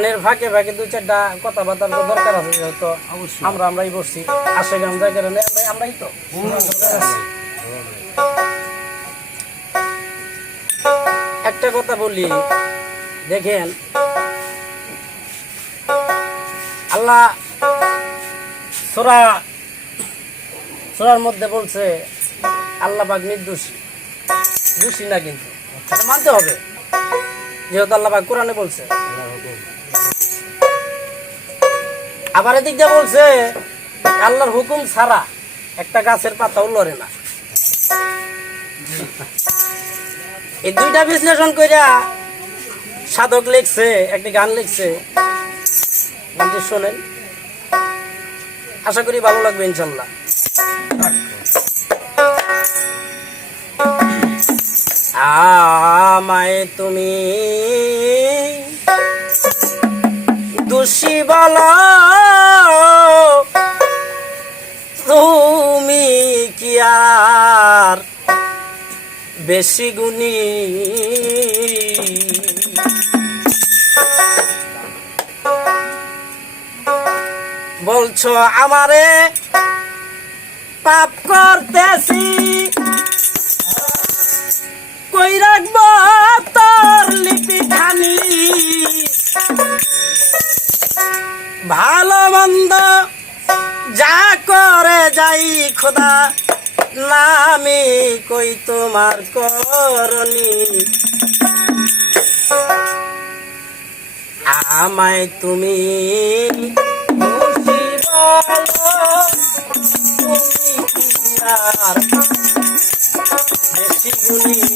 গানের ফাঁকে ফাঁকে দু চারটা কথাবার্তার দরকার আছে, যেহেতু আমরা আমরাই বসছি। আমরা আমরাই তো। একটা কথা বলি, দেখেন, আল্লাহ সোরা সোরার মধ্যে বলছে, আল্লাহ পাক নির্দোষী। দোষী না কিন্তু। মানতে হবে। যেহেতু আল্লাহ পাক কোরআনে বলছে। আবার এদিক দিয়ে বলছে, আল্লাহর হুকুম ছাড়া একটা গাছের পাতাও লড়ে না। এই দুইটা বিশ্লেষণ কইরা সাধক লিখছে, একটি গান লিখছে। গানটি শোনেন। আশা করি ভালো লাগবে ইনশাল্লাহ। আমায় তুমি দোষী বল। বেশি গুণী। বলছো আমারে পাপ করতেছি। কই রাখব তোর লিপি খানি ভালো মন্দ যা করে যাই খোদা, নামি কই তোমার করনি আমায় তুমি খুশি বলো, তুমি কি আর বেশি গুণী?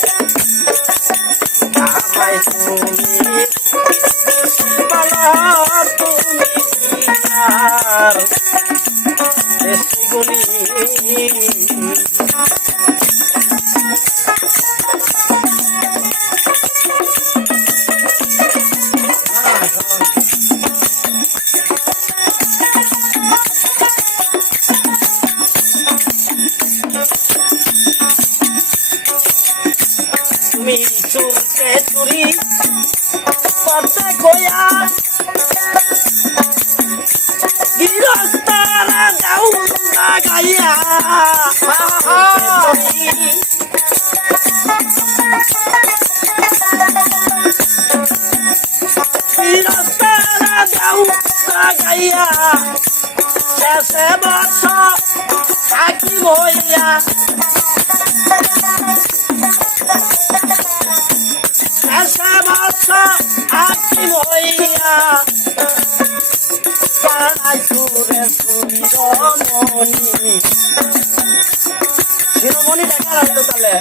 আমায় তুমি তুমি আর বেশি গুণী চুলকে চুরি। করতে কইয়া গিরস্তারা যাও গাইয়া। গিরস্তারা যাও গাইয়া। শেষে বর্ষ থাকি সুরে সুরিরমণি শিরোমণি দেখা রাখতো তাহলে।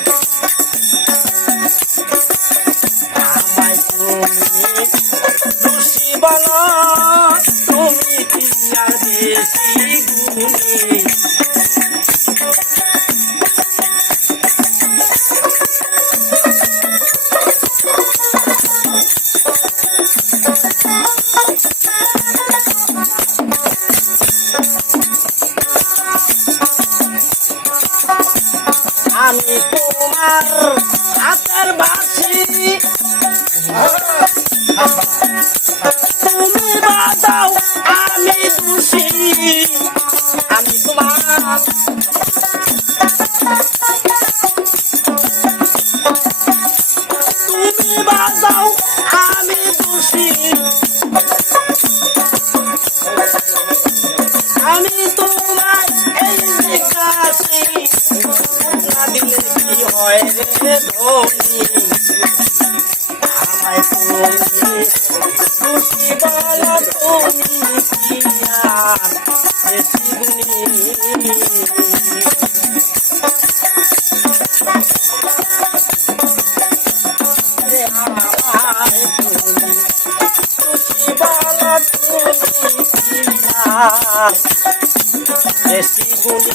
আমি তোমার হয় রে ধনী আমায় তুমি খুশি বলো তুমি কিয়ার আমায় তুমি খুশি বলো তুমি কিয়ার রেসি গুলি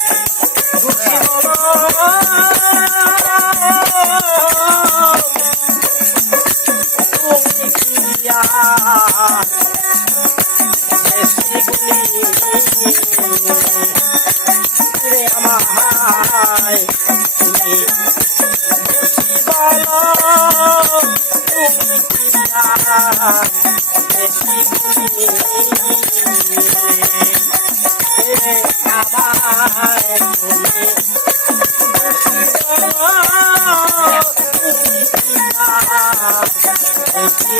ఎక్కి